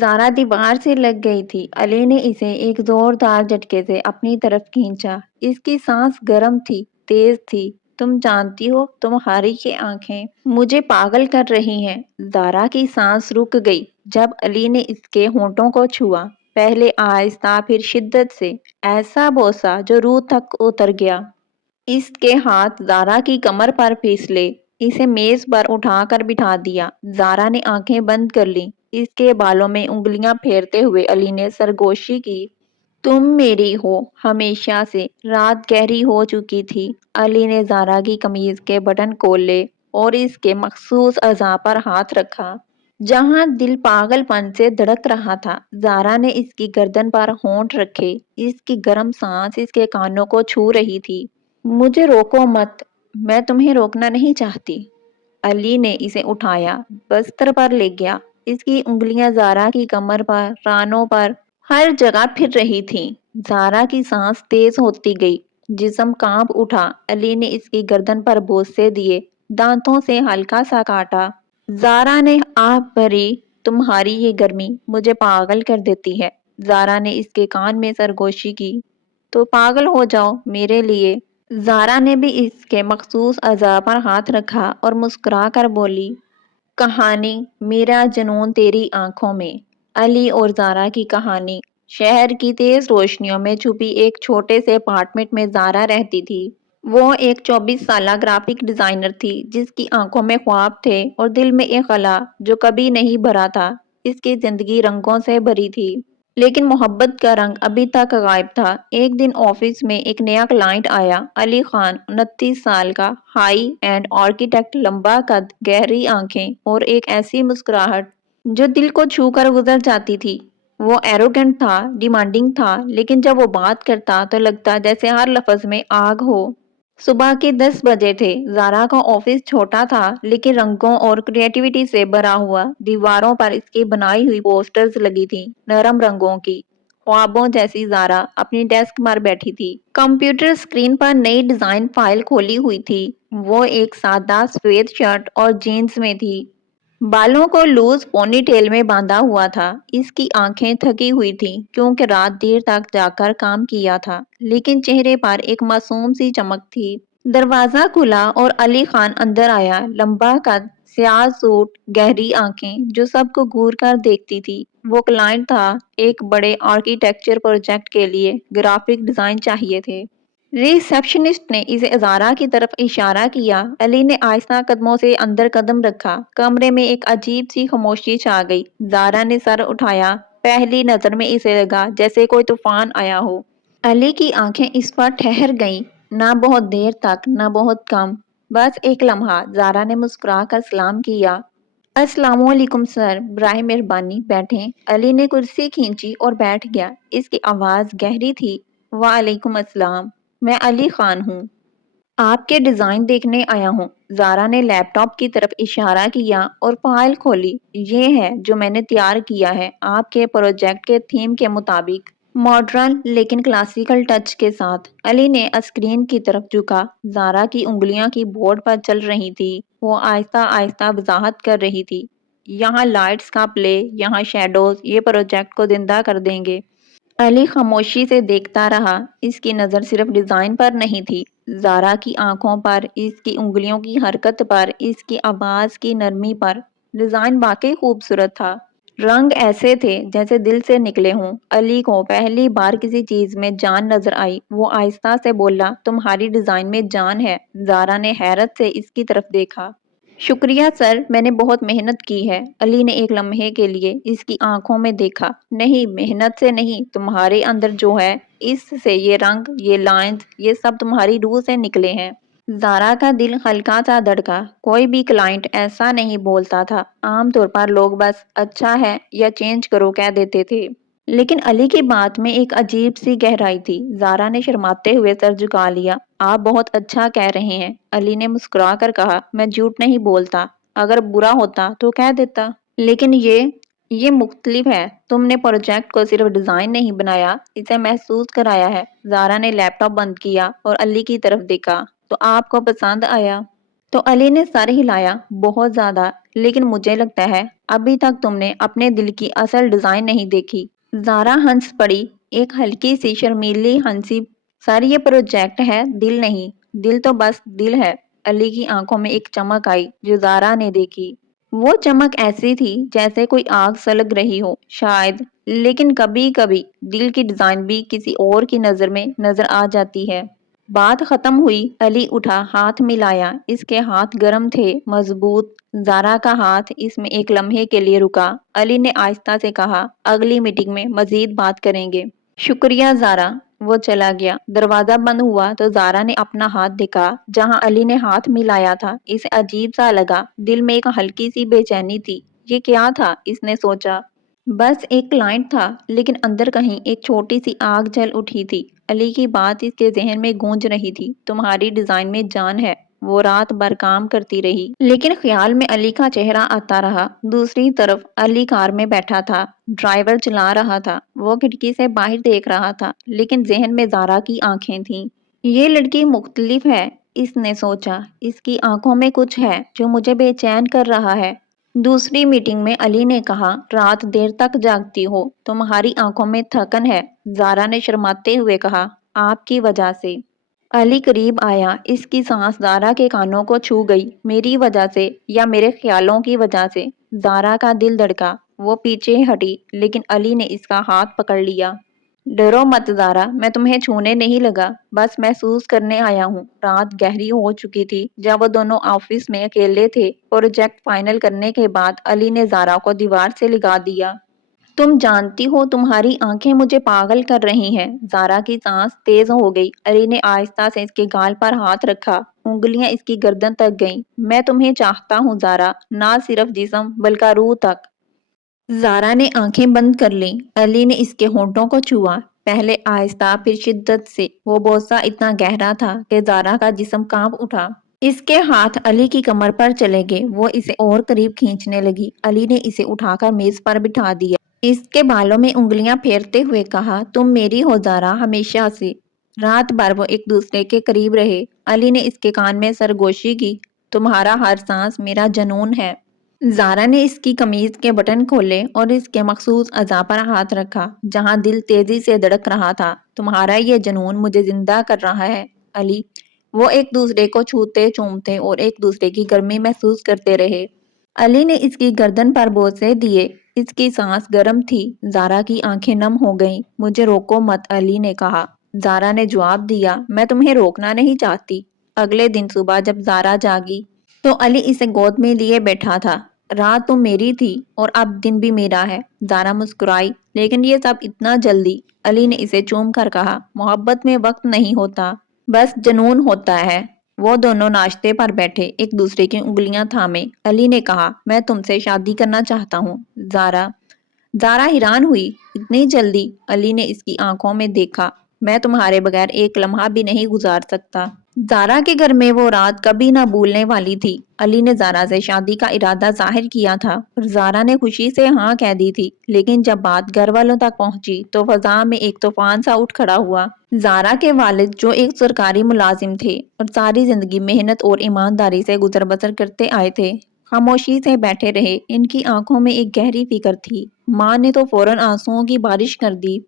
زارا دیوار سے لگ گئی تھی۔ علی نے اسے ایک زوردار جھٹکے سے اپنی طرف کھینچا۔ اس کی سانس گرم تھی، تیز تھی۔ تم جانتی ہو تمہاری یہ آنکھیں مجھے پاگل کر رہی ہیں۔ زارا کی سانس رک گئی جب علی نے اس کے ہونٹوں کو چھوا، پہلے آہستہ پھر شدت سے، ایسا بوسہ جو روح تک اتر گیا۔ اس کے ہاتھ زارا کی کمر پر پھسلے، اسے میز پر اٹھا کر بٹھا دیا۔ زارا نے آنکھیں بند کر لیں۔ اس کے بالوں میں انگلیاں پھیرتے ہوئے علی نے سرگوشی کی، تم میری ہو ہمیشہ سے۔ رات گہری ہو چکی تھی۔ علی نے زارا کی قمیض کے بٹن کھولے اور اس کے مخصوص اعضاء پر ہاتھ رکھا جہاں دل پاگل پن سے دھڑک رہا تھا۔ زارا نے اس کی گردن پر ہونٹ رکھے، اس کی گرم سانس اس کے کانوں کو چھو رہی تھی۔ مجھے روکو مت، میں تمہیں روکنا نہیں چاہتی۔ علی نے اسے اٹھایا، بستر پر لے گیا۔ اس کی انگلیاں زارا کی کمر پر، رانوں پر، ہر جگہ پھر رہی تھیں۔ زارا کی سانس تیز ہوتی گئی، جسم کانپ اٹھا۔ علی نے اس کی گردن پر بوسے دیے، دانتوں سے ہلکا سا کاٹا۔ زارا نے آہ بھری، تمہاری یہ گرمی مجھے پاگل کر دیتی ہے۔ زارا نے اس کے کان میں سرگوشی کی، تو پاگل ہو جاؤ میرے لیے۔ زارا نے بھی اس کے مخصوص اعضاء پر ہاتھ رکھا اور مسکرا کر بولی، کہانی میرا جنون تیری آنکھوں میں۔ علی اور زارا کی کہانی۔ شہر کی تیز روشنیوں میں چھپی ایک چھوٹے سے اپارٹمنٹ میں زارا رہتی تھی۔ وہ ایک 24 سالہ گرافک ڈیزائنر تھی جس کی آنکھوں میں خواب تھے اور دل میں ایک خلا جو کبھی نہیں بھرا تھا۔ اس کی زندگی رنگوں سے بھری تھی، لیکن محبت کا رنگ ابھی تک غائب تھا۔ ایک دن آفس میں ایک نیا کلائنٹ آیا، علی خان، 29 سال کا، ہائی اینڈ آرکیٹیکٹ، لمبا قد، گہری آنکھیں اور ایک ایسی مسکراہٹ جو دل کو چھو کر گزر جاتی تھی۔ وہ ایروگنٹ تھا، ڈیمانڈنگ تھا، لیکن جب وہ بات کرتا تو لگتا جیسے ہر لفظ میں آگ ہو۔ صبح کے 10 بجے تھے۔ زارا کا آفس چھوٹا تھا لیکن رنگوں اور کریٹیوٹی سے بھرا ہوا۔ دیواروں پر اس کی بنائی ہوئی پوسٹرز لگی تھیں، نرم رنگوں کی، خوابوں جیسی۔ زارا اپنی ڈیسک پر بیٹھی تھی، کمپیوٹر اسکرین پر نئی ڈیزائن فائل کھولی ہوئی تھی۔ وہ ایک سادہ سفید شرٹ اور جینز میں تھی، بالوں کو لوز پونی ٹیل میں باندھا ہوا تھا۔ اس کی آنکھیں تھکی ہوئی تھیں کیونکہ رات دیر تک جاگ کر کام کیا تھا، لیکن چہرے پر ایک معصوم سی چمک تھی۔ دروازہ کھلا اور علی خان اندر آیا، لمبا قد، سیاہ سوٹ، گہری آنکھیں جو سب کو گھور کر دیکھتی تھی۔ وہ کلائنٹ تھا، ایک بڑے آرکیٹیکچر پروجیکٹ کے لیے گرافک ڈیزائن چاہیے تھے۔ ریسیپشنسٹ نے اسے زارا کی طرف اشارہ کیا۔ علی نے آہستہ قدموں سے اندر قدم رکھا۔ کمرے میں ایک عجیب سی خاموشی چھا گئی۔ زارا نے سر اٹھایا، پہلی نظر میں اسے لگا جیسے کوئی طوفان آیا ہو۔ علی کی آنکھیں اس پر ٹھہر گئیں، نہ بہت دیر تک، نہ بہت کم، بس ایک لمحہ۔ زارا نے مسکرا کر سلام کیا، السلام علیکم سر، براہ مہربانی بیٹھیں۔ علی نے کرسی کھینچی اور بیٹھ گیا۔ اس کی آواز گہری تھی، وعلیکم السلام، میں علی خان ہوں، آپ کے ڈیزائن دیکھنے آیا ہوں۔ زارا نے لیپ ٹاپ کی طرف اشارہ کیا اور فائل کھولی۔ یہ ہے جو میں نے تیار کیا ہے، آپ کے پروجیکٹ کے تھیم کے مطابق، ماڈرن لیکن کلاسیکل ٹچ کے ساتھ۔ علی نے اسکرین کی طرف جھکا۔ زارا کی انگلیاں کی بورڈ پر چل رہی تھی۔ وہ آہستہ آہستہ وضاحت کر رہی تھی، یہاں لائٹس کا پلے، یہاں شیڈوز، یہ پروجیکٹ کو زندہ کر دیں گے۔ علی خاموشی سے دیکھتا رہا۔ اس کی نظر صرف ڈیزائن پر نہیں تھی، زارا کی آنکھوں پر، اس کی انگلیوں کی حرکت پر، اس کی آواز کی نرمی پر۔ ڈیزائن واقعی خوبصورت تھا، رنگ ایسے تھے جیسے دل سے نکلے ہوں۔ علی کو پہلی بار کسی چیز میں جان نظر آئی۔ وہ آہستہ سے بولا، تمہاری ڈیزائن میں جان ہے۔ زارا نے حیرت سے اس کی طرف دیکھا۔ شکریہ سر، میں نے بہت محنت کی ہے۔ علی نے ایک لمحے کے لیے اس کی آنکھوں میں دیکھا۔ نہیں، محنت سے نہیں، تمہارے اندر جو ہے، اس سے، یہ رنگ، یہ لائنز، یہ سب تمہاری روح سے نکلے ہیں۔ زارا کا دل ہلکا سا دھڑکا۔ کوئی بھی کلائنٹ ایسا نہیں بولتا تھا۔ عام طور پر لوگ بس اچھا ہے یا چینج کرو کہہ دیتے تھے، لیکن علی کی بات میں ایک عجیب سی گہرائی تھی۔ زارا نے شرماتے ہوئے سر جھکا لیا، آپ بہت اچھا کہہ رہے ہیں۔ علی نے مسکرا کر کہا، میں جھوٹ نہیں بولتا، اگر برا ہوتا تو کہہ دیتا، لیکن یہ مختلف ہے۔ تم نے پروجیکٹ کو صرف ڈیزائن نہیں بنایا، اسے محسوس کرایا ہے۔ زارا نے لیپ ٹاپ بند کیا اور علی کی طرف دیکھا، تو آپ کو پسند آیا؟ تو علی نے سر ہلایا، بہت زیادہ، لیکن مجھے لگتا ہے ابھی تک تم نے اپنے دل کی اصل ڈیزائن نہیں دیکھی۔ زارا ہنس پڑی، ایک ہلکی سی شرمیلی ہنسی۔ سر یہ پروجیکٹ ہے، دل نہیں۔ دل تو بس دل ہے۔ علی کی آنکھوں میں ایک چمک آئی جو زارا نے دیکھی۔ وہ چمک ایسی تھی جیسے کوئی آگ سلگ رہی ہو، شاید، لیکن کبھی کبھی دل کی ڈیزائن بھی کسی اور کی نظر میں نظر آ جاتی ہے۔ بات ختم ہوئی، علی اٹھا، ہاتھ ملایا، اس کے ہاتھ گرم تھے، مضبوط۔ زارا کا ہاتھ اس میں ایک لمحے کے لیے رکا۔ علی نے آہستہ سے کہا، اگلی میٹنگ میں مزید بات کریں گے۔ شکریہ زارا۔ وہ چلا گیا۔ دروازہ بند ہوا تو زارا نے اپنا ہاتھ دکھا جہاں علی نے ہاتھ ملایا تھا۔ اسے عجیب سا لگا، دل میں ایک ہلکی سی بے چینی تھی۔ یہ کیا تھا، اس نے سوچا۔ بس ایک کلائنٹ تھا، لیکن اندر کہیں ایک چھوٹی سی آگ جل اٹھی تھی۔ علی کی بات اس کے ذہن میں گونج رہی تھی، تمہاری ڈیزائن میں جان ہے۔ وہ رات بھر کام کرتی رہی، لیکن خیال میں علی کا چہرہ آتا رہا۔ دوسری طرف علی کار میں بیٹھا تھا، ڈرائیور چلا رہا تھا۔ وہ کھڑکی سے باہر دیکھ رہا تھا، لیکن ذہن میں زارا کی آنکھیں تھیں۔ یہ لڑکی مختلف ہے، اس نے سوچا۔ اس کی آنکھوں میں کچھ ہے جو مجھے بے چین کر رہا ہے۔ دوسری میٹنگ میں علی نے کہا، رات دیر تک جاگتی ہو، تمہاری آنکھوں میں تھکن ہے۔ زارا نے شرماتے ہوئے کہا، آپ کی وجہ سے۔ علی قریب آیا، اس کی سانس زارا کے کانوں کو چھو گئی۔ میری وجہ سے یا میرے خیالوں کی وجہ سے؟ زارا کا دل دھڑکا۔ وہ پیچھے ہٹی، لیکن علی نے اس کا ہاتھ پکڑ لیا۔ ڈرو مت زارا، میں تمہیں چھونے نہیں لگا، بس محسوس کرنے آیا ہوں۔ رات گہری ہو چکی تھی جب وہ دونوں آفس میں اکیلے تھے۔ پروجیکٹ فائنل کرنے کے بعد علی نے زارا کو دیوار سے لگا دیا۔ تم جانتی ہو تمہاری آنکھیں مجھے پاگل کر رہی ہیں۔ زارا کی سانس تیز ہو گئی۔ علی نے آہستہ سے اس کے گال پر ہاتھ رکھا، انگلیاں اس کی گردن تک گئیں۔ میں تمہیں چاہتا ہوں زارا، نہ صرف جسم بلکہ روح تک۔ زارا نے آنکھیں بند کر لیں۔ علی نے اس کے ہونٹوں کو چھوا، پہلے آہستہ پھر شدت سے۔ وہ بوسہ اتنا گہرا تھا کہ زارا کا جسم کانپ اٹھا۔ اس کے ہاتھ علی کی کمر پر چلے گئے، وہ اسے اور قریب کھینچنے لگی۔ علی نے اسے اٹھا کر میز پر بٹھا دیا۔ اس کے بالوں میں انگلیاں پھیرتے ہوئے کہا، تم میری ہو زارا، ہمیشہ سے۔ رات بھر وہ ایک دوسرے کے قریب رہے۔ علی نے اس کے کان میں سرگوشی کی، تمہارا ہر سانس میرا جنون ہے۔ زارا نے اس کی قمیض کے بٹن کھولے اور اس کے مخصوص اعضاء پر ہاتھ رکھا جہاں دل تیزی سے دھڑک رہا تھا۔ تمہارا یہ جنون مجھے زندہ کر رہا ہے علی۔ وہ ایک دوسرے کو چھوتے، چومتے اور ایک دوسرے کی گرمی محسوس کرتے رہے۔ علی نے اس کی گردن پر بوسے دیے، اس کی سانس گرم تھی۔ زارا کی آنکھیں نم ہو گئیں۔ مجھے روکو مت، علی نے کہا۔ زارا نے جواب دیا، میں تمہیں روکنا نہیں چاہتی۔ اگلے دن صبح جب زارا جاگی تو علی اسے گود میں لیے بیٹھا تھا۔ رات تو میری تھی اور اب دن بھی میرا ہے۔ زارا مسکرائی، لیکن یہ سب اتنا جلدی؟ علی نے اسے چوم کر کہا، محبت میں وقت نہیں ہوتا، بس جنون ہوتا ہے۔ وہ دونوں ناشتے پر بیٹھے، ایک دوسرے کی انگلیاں تھامے۔ علی نے کہا، میں تم سے شادی کرنا چاہتا ہوں زارا حیران ہوئی، اتنی جلدی؟ علی نے اس کی آنکھوں میں دیکھا، میں تمہارے بغیر ایک لمحہ بھی نہیں گزار سکتا۔ زارا کے گھر میں وہ رات کبھی نہ بھولنے والی تھی۔ علی نے زارا سے شادی کا ارادہ ظاہر کیا تھا اور زارا نے خوشی سے ہاں کہہ دی تھی، لیکن جب بات گھر والوں تک پہنچی تو فضا میں ایک طوفان سا اٹھ کھڑا ہوا۔ زارا کے والد، جو ایک سرکاری ملازم تھے اور ساری زندگی محنت اور ایمانداری سے گزر بسر کرتے آئے تھے، خاموشی سے بیٹھے رہے۔ ان کی آنکھوں میں ایک گہری فکر تھی۔ ماں نے تو فوراً آنسوؤں کی بارش کر دی۔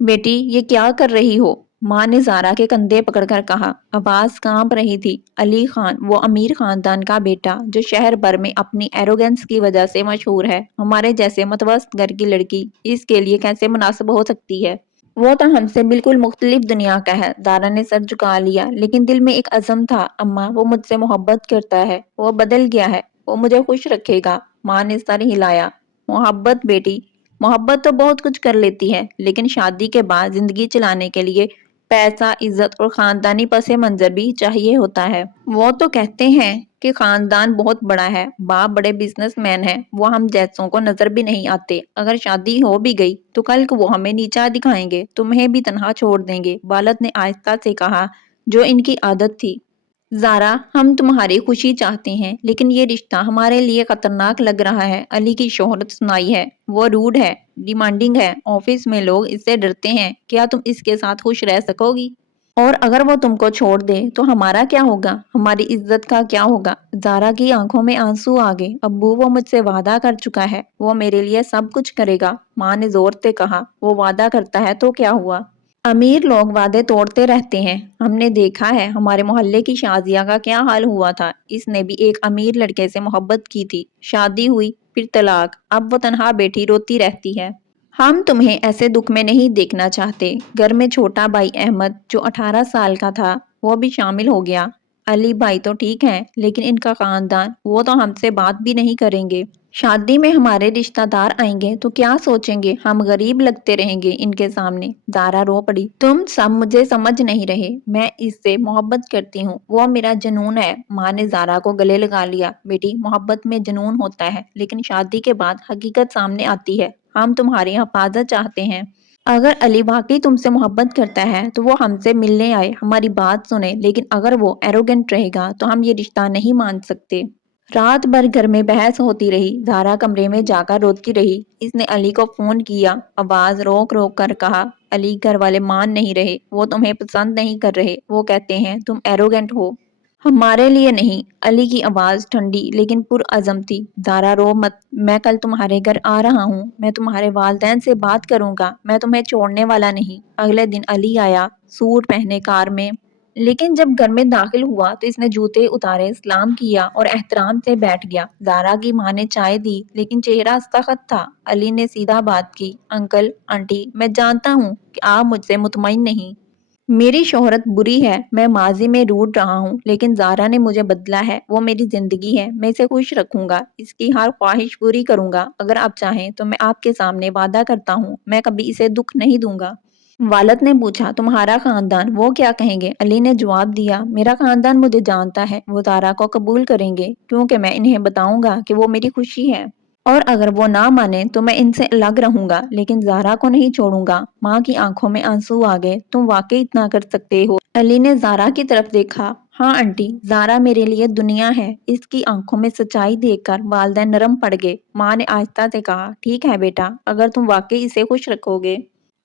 بیٹی، یہ کیا کر رہی ہو؟ ماں نے زارا کے کندھے پکڑ کر کہا، آواز کانپ رہی تھی۔ علی خان، وہ امیر خاندان کا بیٹا جو شہر بھر میں اپنی ایروگنس کی وجہ سے مشہور ہے، ہمارے جیسے متوسط گھر کی لڑکی اس کے لیے کیسے مناسب ہو سکتی ہے؟ وہ تو ہم سے بالکل مختلف دنیا کا ہے۔ زارا نے سر جھکا لیا، لیکن دل میں ایک عزم تھا، اماں، وہ مجھ سے محبت کرتا ہے، وہ بدل گیا ہے، وہ مجھے خوش رکھے گا۔ ماں نے سر ہلایا، محبت بیٹی، محبت تو بہت کچھ کر لیتی ہے، لیکن شادی کے بعد زندگی چلانے کے لیے پیسہ، عزت اور خاندانی پس منظر بھی چاہیے ہوتا ہے۔ وہ تو کہتے ہیں کہ خاندان بہت بڑا ہے، باپ بڑے بزنس مین ہیں، وہ ہم جیسوں کو نظر بھی نہیں آتے۔ اگر شادی ہو بھی گئی تو کل کو وہ ہمیں نیچا دکھائیں گے، تمہیں بھی تنہا چھوڑ دیں گے، والد نے آہستہ سے کہا، جو ان کی عادت تھی۔ زارا، ہم تمہاری خوشی چاہتے ہیں، لیکن یہ رشتہ ہمارے لیے خطرناک لگ رہا ہے۔ علی کی شوہرت سنائی ہے، وہ روڈ ہے، ڈیمانڈنگ ہے، آفس میں لوگ اس سے ڈرتے ہیں، کیا تم اس کے ساتھ خوش رہ سکو گی؟ اور اگر وہ تم کو چھوڑ دے تو ہمارا کیا ہوگا، ہماری عزت کا کیا ہوگا؟ زارا کی آنکھوں میں آنسو آ گئے۔ ابو وہ مجھ سے وعدہ کر چکا ہے، وہ میرے لیے سب کچھ کرے گا۔ ماں نے زور سے کہا۔ وہ وعدہ کرتا ہے تو کیا ہوا؟ امیر لوگ وعدے توڑتے رہتے ہیں، ہم نے دیکھا ہے ہمارے محلے کی شازیہ کا کیا حال ہوا تھا۔ اس نے بھی ایک امیر لڑکے سے محبت کی تھی، شادی ہوئی، پھر طلاق، اب وہ تنہا بیٹھی روتی رہتی ہے۔ ہم تمہیں ایسے دکھ میں نہیں دیکھنا چاہتے۔ گھر میں چھوٹا بھائی احمد جو 18 سال کا تھا وہ بھی شامل ہو گیا۔ علی بھائی تو ٹھیک ہے لیکن ان کا خاندان، وہ تو ہم سے بات بھی نہیں کریں گے۔ شادی میں ہمارے رشتہ دار آئیں گے تو کیا سوچیں گے، ہم غریب لگتے رہیں گے ان کے سامنے۔ زارا رو پڑی۔ تم سب مجھے سمجھ نہیں رہے، میں اس سے محبت کرتی ہوں، وہ میرا جنون ہے۔ ماں نے زارا کو گلے لگا لیا۔ بیٹی، محبت میں جنون ہوتا ہے لیکن شادی کے بعد حقیقت سامنے آتی ہے۔ ہم تمہاری حفاظت چاہتے ہیں۔ اگر علی واقعی تم سے محبت کرتا ہے تو وہ ہم سے ملنے آئے، ہماری بات سنے، لیکن اگر وہ ایروگنٹ رہے گا تو ہم یہ رشتہ نہیں مان سکتے۔ رات بھر گھر میں بحث ہوتی رہی۔ زارا کمرے میں جا کر روتی رہی۔ اس نے علی کو فون کیا، آواز روک روک کر کہا، علی، گھر والے مان نہیں رہے، وہ تمہیں پسند نہیں کر رہے، وہ کہتے ہیں تم ایروگنٹ ہو۔ ہمارے لیے نہیں۔ علی کی آواز ٹھنڈی لیکن پرعزم تھی۔ زارا رو مت، میں کل تمہارے گھر آ رہا ہوں، میں تمہارے والدین سے بات کروں گا، میں تمہیں چھوڑنے والا نہیں۔ اگلے دن علی آیا، سوٹ پہنے، کار میں۔ لیکن جب گھر میں داخل ہوا تو اس نے جوتے اتارے، سلام کیا اور احترام سے بیٹھ گیا۔ زارا کی ماں نے چائے دی لیکن چہرہ سخت تھا۔ علی نے سیدھا بات کی، انکل، آنٹی، میں جانتا ہوں کہ آپ مجھ سے مطمئن نہیں۔ میری شہرت بری ہے، میں ماضی میں روٹ رہا ہوں، لیکن زارا نے مجھے بدلا ہے، وہ میری زندگی ہے، میں اسے خوش رکھوں گا، اس کی ہر خواہش پوری کروں گا۔ اگر آپ چاہیں تو میں آپ کے سامنے وعدہ کرتا ہوں، میں کبھی اسے دکھ نہیں دوں گا۔ والد نے پوچھا، تمہارا خاندان، وہ کیا کہیں گے؟ علی نے جواب دیا، میرا خاندان مجھے جانتا ہے، وہ زارا کو قبول کریں گے کیونکہ میں انہیں بتاؤں گا کہ وہ میری خوشی ہے۔ اور اگر وہ نہ مانے تو میں ان سے الگ رہوں گا، لیکن زارا کو نہیں چھوڑوں گا۔ ماں کی آنکھوں میں آنسو آ گئے۔ تم واقعی اتنا کر سکتے ہو؟ علی نے زارا کی طرف دیکھا۔ ہاں آنٹی، زارا میرے لیے دنیا ہے۔ اس کی آنکھوں میں سچائی دیکھ کر والدین نرم پڑ گئے۔ ماں نے آہستہ سے کہا، ٹھیک ہے بیٹا، اگر تم واقعی اسے خوش رکھو گے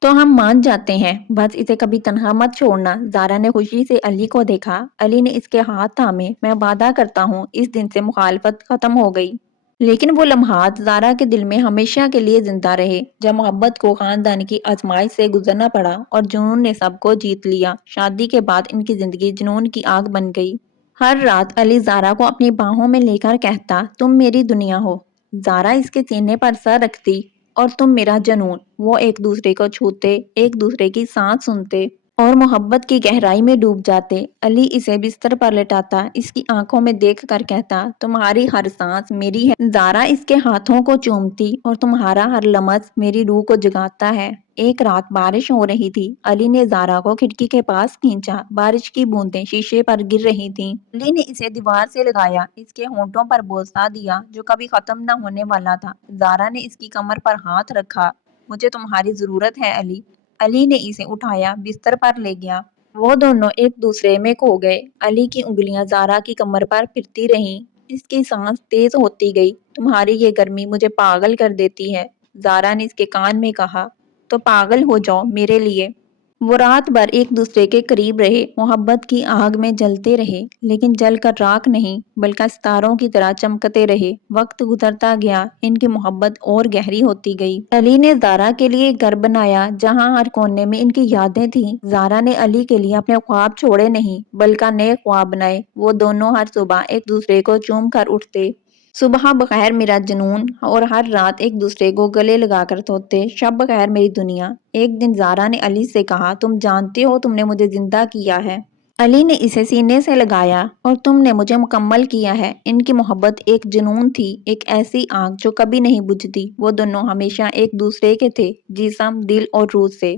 تو ہم مان جاتے ہیں، بس اسے کبھی تنہا مت چھوڑنا۔ زارا نے خوشی سے علی کو دیکھا۔ علی نے اس کے ہاتھ تھامے۔ میں وعدہ کرتا ہوں۔ اس دن سے مخالفت ختم ہو گئی۔ لیکن وہ لمحات زارا کے دل میں ہمیشہ کے لیے زندہ رہے، جب محبت کو خاندان کی آزمائش سے گزرنا پڑا اور جنون نے سب کو جیت لیا۔ شادی کے بعد ان کی زندگی جنون کی آگ بن گئی۔ ہر رات علی زارا کو اپنی باہوں میں لے کر کہتا، تم میری دنیا ہو۔ زارا اس کے سینے پر سر رکھتی، اور تم میرا جنون۔ وہ ایک دوسرے کو چھوتے، ایک دوسرے کی سانس سنتے اور محبت کی گہرائی میں ڈوب جاتے۔ علی اسے بستر پر لٹاتا، اس کی آنکھوں میں دیکھ کر کہتا، تمہاری ہر سانس میری ہے۔ زارا اس کے ہاتھوں کو چومتی، اور تمہارا ہر لمس میری روح کو جگاتا ہے۔ ایک رات بارش ہو رہی تھی۔ علی نے زارا کو کھڑکی کے پاس کھینچا۔ بارش کی بوندیں شیشے پر گر رہی تھیں۔ علی نے اسے دیوار سے لگایا، اس کے ہونٹوں پر بوسہ دیا جو کبھی ختم نہ ہونے والا تھا۔ زارا نے اس کی کمر پر ہاتھ رکھا۔ مجھے تمہاری ضرورت ہے علی۔ علی نے اسے اٹھایا، بستر پر لے گیا۔ وہ دونوں ایک دوسرے میں کھو گئے۔ علی کی انگلیاں زارا کی کمر پر پھرتی رہیں۔ اس کی سانس تیز ہوتی گئی۔ تمہاری یہ گرمی مجھے پاگل کر دیتی ہے، زارا نے اس کے کان میں کہا۔ تو پاگل ہو جاؤ میرے لیے۔ وہ رات بھر ایک دوسرے کے قریب رہے، محبت کی آگ میں جلتے رہے، لیکن جل کر راکھ نہیں بلکہ ستاروں کی طرح چمکتے رہے۔ وقت گزرتا گیا، ان کی محبت اور گہری ہوتی گئی۔ علی نے زارا کے لیے ایک گھر بنایا جہاں ہر کونے میں ان کی یادیں تھیں۔ زارا نے علی کے لیے اپنے خواب چھوڑے نہیں بلکہ نئے خواب بنائے۔ وہ دونوں ہر صبح ایک دوسرے کو چوم کر اٹھتے، صبح بخیر میرا جنون، اور ہر رات ایک دوسرے کو گلے لگا کر سوتے، شب بخیر میری دنیا۔ ایک دن زارا نے علی سے کہا، تم جانتے ہو تم نے مجھے زندہ کیا ہے۔ علی نے اسے سینے سے لگایا، اور تم نے مجھے مکمل کیا ہے۔ ان کی محبت ایک جنون تھی، ایک ایسی آگ جو کبھی نہیں بجھتی۔ وہ دونوں ہمیشہ ایک دوسرے کے تھے، جسم، دل اور روح سے۔